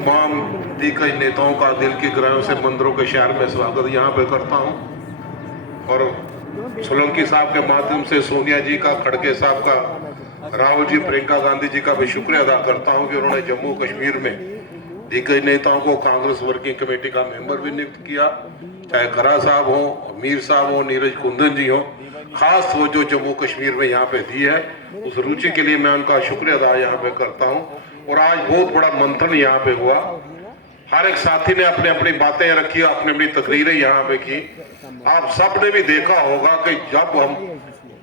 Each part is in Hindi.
तमाम दिग्गज नेताओं का दिल की गहराइयों से मंदिरों के शहर में स्वागत यहाँ पे करता हूँ। और सोलंकी साहब के माध्यम से सोनिया जी का, खड़गे साहब का, राहुल जी, प्रियंका गांधी जी का भी शुक्रिया अदा करता हूँ कि उन्होंने जम्मू कश्मीर में दिग्गज नेताओं को कांग्रेस वर्किंग कमेटी का मेंबर भी नियुक्त किया, चाहे खरा साहब हो, मीर साहब हो, नीरज कुंदन जी हो। खास वो जो जम्मू कश्मीर में यहाँ पे दी है, उस रुचि के लिए मैं उनका शुक्रिया अदा यहाँ पे करता हूँ। और आज बहुत बड़ा मंथन यहाँ पे हुआ, हर एक साथी ने अपनी अपनी बातें रखी, अपनी अपनी तकरीरें यहाँ पे की। आप सब ने भी देखा होगा कि जब हम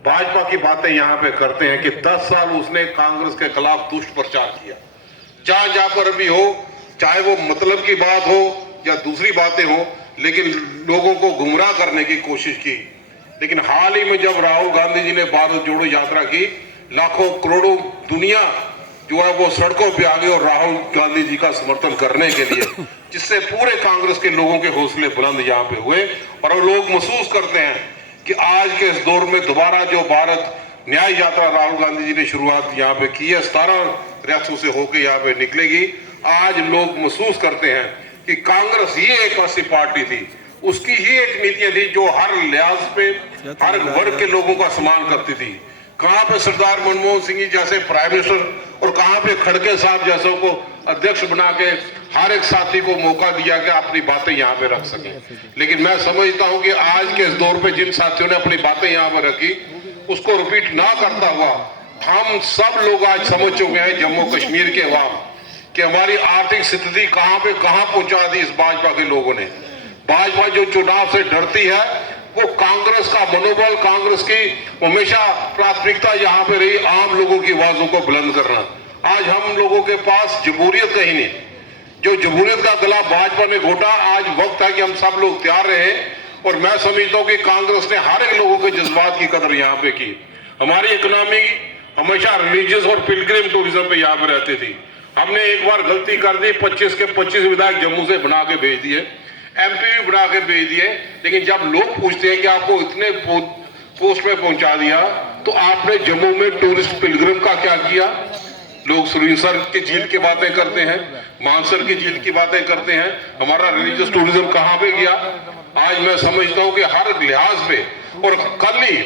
भाजपा की बातें यहाँ पे करते हैं कि 10 साल उसने कांग्रेस के खिलाफ दुष्ट प्रचार किया, जहां जहां पर भी हो, चाहे वो मतलब की बात हो या दूसरी बातें हो, लेकिन लोगों को गुमराह करने की कोशिश की। लेकिन हाल ही में जब राहुल गांधी जी ने भारत जोड़ो यात्रा की, लाखों करोड़ों दुनिया जो है वो सड़कों पे आ गई और राहुल गांधी जी का समर्थन करने के लिए, जिससे पूरे कांग्रेस के लोगों के हौसले बुलंद यहाँ पे हुए। और वो लोग महसूस करते हैं कि आज के इस दौर में दोबारा जो भारत न्याय यात्रा राहुल गांधी जी ने शुरुआत यहाँ पे की है, 17 रियासतों से होकर यहाँ पे निकलेगी। आज लोग महसूस करते हैं कि कांग्रेस ही एक ऐसी पार्टी थी, उसकी ही एक नीतियां थी जो हर लिहाज पे हर वर्ग के लोगों का सम्मान करती थी। कहां पे सरदार मनमोहन सिंह जी जैसे प्राइम मिनिस्टर और कहां पे खड़गे साहब जैसों को अध्यक्ष बना के हर एक साथी को मौका दिया कि अपनी बातें यहाँ पे रख सकें। लेकिन मैं समझता हूं कि आज के इस दौर पे जिन साथियों ने अपनी बातें यहाँ पे रखी, उसको रिपीट ना करता हुआ हम सब लोग आज समझ चुके हैं, जम्मू कश्मीर के अवाम, कि हमारी आर्थिक स्थिति कहां पे कहां पहुंचा दी इस भाजपा के लोगों ने। भाजपा जो चुनाव से डरती है, वो कांग्रेस का मनोबल, कांग्रेस की हमेशा प्राथमिकता यहाँ पे रही आम लोगों की आवाजों को बुलंद करना। आज हम लोगों के पास जमहूरियत कहीं नहीं, जो जमहूरियत का गला भाजपा ने घोटा, आज वक्त है कि हम सब लोग तैयार रहे। और मैं समझता हूँ कि कांग्रेस ने हर एक लोगों के जज्बात की कदर यहाँ पे की। हमारी इकोनॉमी हमेशा रिलीजियस और पिलग्रिम टूरिज्म पे यहाँ पे रहती थी। हमने एक बार गलती कर दी, 25 के 25 विधायक जम्मू से बना के भेज दिए, एमपी भी बना के भेज दिए। लेकिन जब लोग पूछते हैं कि आपको इतने पोस्ट में पहुंचा दिया, तो आपने जम्मू में टूरिस्ट पिलग्रिम का क्या किया? लोग सुरिंसर की झील की बातें करते हैं, मानसर की झील की बातें करते हैं, हमारा रिलीजियस टूरिज्म कहां पे गया? आज मैं समझता हूं कि हर लिहाज पे, और कल ही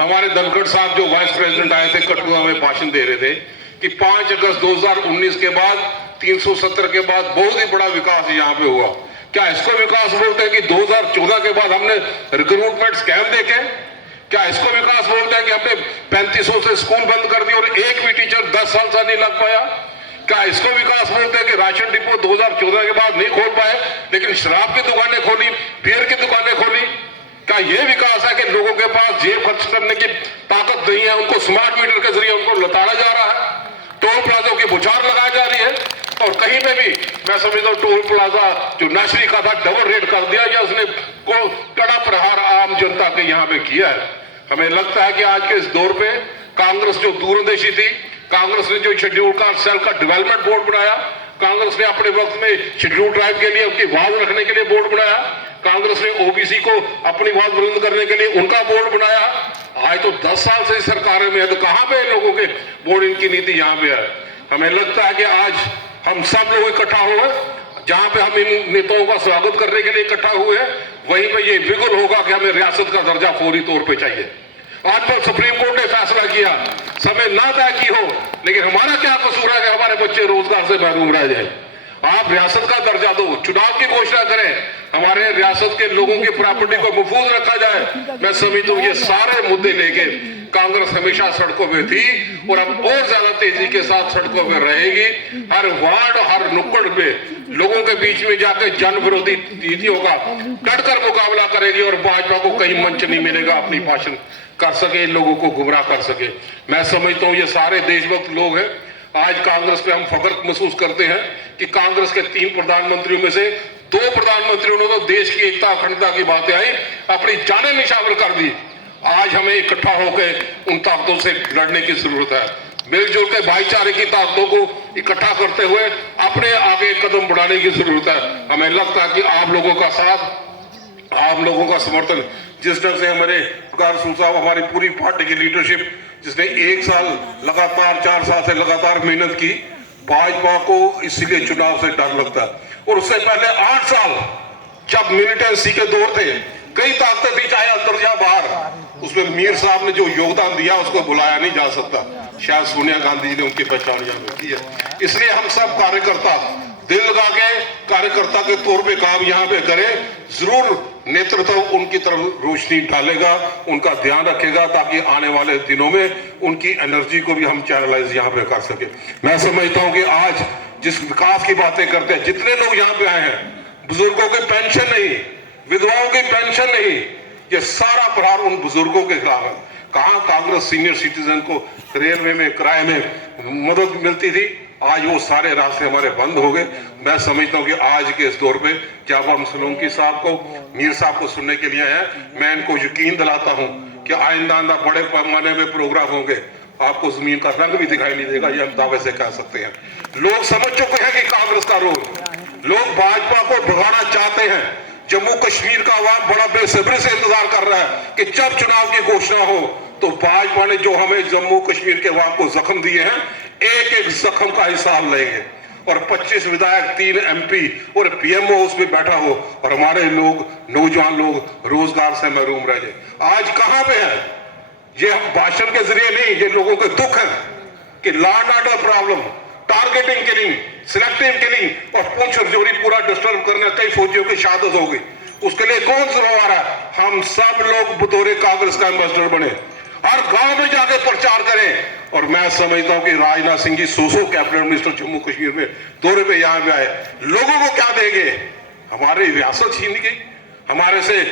हमारे धनखड़ साहब जो वाइस प्रेसिडेंट आए थे कठुआ में भाषण दे रहे थे कि 5 अगस्त 2019 के बाद 370 के बाद बहुत ही बड़ा विकास यहाँ पे हुआ। क्या इसको विकास बोलते हैं कि 2014 के बाद हमने रिक्रूटमेंट स्कैम देखे? क्या इसको विकास बोलते हैं कि हमने 3500 से स्कूल बंद कर दिए और एक भी टीचर 10 साल से नहीं लग पाया? क्या इसको विकास बोलते हैं कि राशन डिपो 2014 के बाद नहीं खोल पाए, लेकिन शराब की दुकानें खोली, बियर की दुकानें खोली? क्या यह विकास है कि लोगों के पास जेब खर्च करने की ताकत नहीं है, उनको स्मार्ट मीटर के जरिए उनको लताड़ा जा रहा है, टोल प्लाजों की बुछार लगाई जा रही है, और कहीं पे भी मैं समझता हूँ टोल प्लाजा जो नशरी का था डबल रेट कर दिया, या उसने को कड़ा प्रहार आम जनता के यहाँ पे किया है। हमें लगता है कि आज के इस दौर पे कांग्रेस जो दूरंदेशी थी, कांग्रेस ने जो शेड्यूल कास्ट सेल का डेवलपमेंट बोर्ड बनाया, कांग्रेस ने अपने वक्त में शेड्यूल ट्राइब के लिए उनकी आवाज रखने के लिए बोर्ड बनाया, कांग्रेस ने ओबीसी को अपनी आवाज बुलंद करने के लिए उनका बोर्ड बनाया। आज तो 10 साल से सरकारें में है, तो कहां पे लोगों के बोर्ड, इनकी नीति यहाँ पे है। हमें लगता है कि आज हम सब लोग इकट्ठा हुए, जहां पे हम इन नेताओं का स्वागत करने के लिए इकट्ठा हुए हैं, वहीं पे ये बिल्कुल होगा कि हमें रियासत का दर्जा फौरी तौर पे चाहिए। आज तो सुप्रीम कोर्ट ने फैसला किया, समय ना तय की हो, लेकिन हमारा क्या कसूर है कि हमारे बच्चे रोजगार से महरूम रह जाए? आप रियासत का दर्जा दो, चुनाव की घोषणा करें, हमारे रियासत के लोगों की प्रॉपर्टी को महफूज रखा जाए। मैं समझता हूँ ये सारे मुद्दे लेके कांग्रेस हमेशा सड़कों पे थी और अब और ज्यादा तेजी के साथ सड़कों पे रहेगी। हर वार्ड, हर नुक्कड़ पे लोगों के बीच में जाकर जन विरोधी नीतियों का डटकर मुकाबला करेगी और भाजपा को कहीं मंच नहीं मिलेगा अपनी भाषण कर सके, लोगों को गुमराह कर सके। मैं समझता हूँ ये सारे देशभक्त लोग हैं। आज कांग्रेस पे हम फख्र महसूस करते हैं कि कांग्रेस के 3 प्रधानमंत्रियों में से 2 प्रधानमंत्रियों ने तो देश की एकता अखंडता की बातें आई, अपनी जानें निछावर कर दी। आज हमें इकट्ठा होकर उन ताकतों से लड़ने की जरूरत है। मिलजुल के भाईचारे की ताकतों को इकट्ठा करते हुए अपने आगे कदम बढ़ाने की जरूरत है। हमें लगता है कि आप लोगों का साथ, आप लोगों का समर्थन, जिस ढंग से हमारे प्रकार साहब, हमारी पूरी पार्टी की लीडरशिप जिसने 1 साल लगातार 4 साल से लगातार मेहनत की, भाजपा को इसलिए चुनाव से डर लगता है। और उससे पहले 8 साल जब मिलिटेंसी के दौर थे, कई ताकतें थी चाहे अंदर या बाहर, उसमें मीर साहब ने जो योगदान दिया उसको भुलाया नहीं जा सकता। शायद सोनिया गांधी जी ने उनकी पहचान यहाँ की है। इसलिए हम सब कार्यकर्ता दिल लगा के कार्यकर्ता के तौर पे काम यहाँ पे करें। जरूर नेतृत्व उनकी तरफ रोशनी डालेगा, उनका ध्यान रखेगा, ताकि आने वाले दिनों में उनकी एनर्जी को भी हम चैनलाइज यहाँ पे कर सके। मैं समझता हूँ कि आज जिस विकास की बातें करते हैं, जितने लोग यहाँ पे आए हैं, बुजुर्गों की पेंशन नहीं, विधवाओं की पेंशन नहीं, ये सारा प्रहार उन बुजुर्गों के खिलाफ है। कहां कांग्रेस सीनियर सिटीजन को रेलवे में किराए में मदद मिलती थी, आज वो सारे रास्ते हमारे बंद हो गए। मैं समझता हूं कि आज के इस दौर पे जब हम सोलंकी साहब को, मीर साहब को सुनने के लिए आए, मैं इनको यकीन दिलाता हूं कि आइंदा बड़े पैमाने में प्रोग्राम होंगे, आपको जमीन का रंग भी दिखाई नहीं देगा, ये हम दावे से कह सकते हैं। लोग समझ चुके हैं कि कांग्रेस का रोल, लोग भाजपा को भगाना चाहते हैं। जम्मू कश्मीर का अवाम बड़ा बेसब्री से इंतजार कर रहा है कि जब चुनाव की घोषणा हो तो भाजपा ने जो हमें जम्मू कश्मीर के अवाम को जख्म दिए हैं, एक एक जख्म का हिसाब लेंगे। और 25 विधायक, 3 MP और PMO उसमें बैठा हो और हमारे लोग, नौजवान लोग रोजगार से महरूम रह जाए। आज कहां पे है ये? हम भाषण के जरिए नहीं, ये लोगों के दुख है कि law and order problem, targeting killing, selective killing और पूंछ रजौरी पूरा डिस्टर्ब करने, कई फौजियों की शहादत हो गई। उसके लिए कौन जिम्मेवार है? हम सब लोग बतौर कांग्रेस का एम्बेसडर बने, हर गांव में जाके प्रचार करें। और मैं समझता हूं कि राजनाथ सिंह जी 100 कैबिनेट मिनिस्टर जम्मू कश्मीर में दौरे पे यहाँ पे आए, लोगों को क्या देंगे? हमारी रियासत छीन गई, हमारे से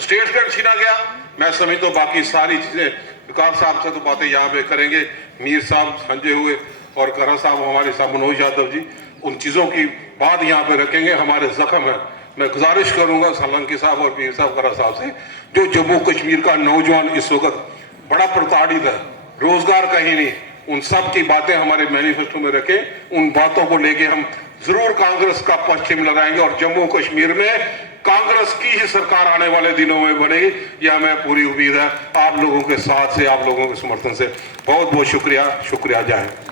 स्टेट छीना गया। मैं समझता हूं बाकी सारी चीजें विकास साहब से तो बातें यहाँ पे करेंगे, मीर साहब, संजय हुए और करण साहब, हमारे साहब मनोज यादव जी, उन चीजों की बात यहाँ पे रखेंगे। हमारे जख्म है। मैं गुजारिश करूंगा सोलंकी साहब और पीर साहब, करण साहब से, जो जम्मू कश्मीर का नौजवान इस वक्त बड़ा प्रताड़ित है, रोजगार कहीं नहीं, उन सब की बातें हमारे मैनिफेस्टो में रखें। उन बातों को लेके हम जरूर कांग्रेस का पश्चिम लगाएंगे और जम्मू कश्मीर में कांग्रेस की ही सरकार आने वाले दिनों में बनेगी, यह हमें पूरी उम्मीद है। आप लोगों के साथ से, आप लोगों के समर्थन से बहुत बहुत शुक्रिया। जय हिंद।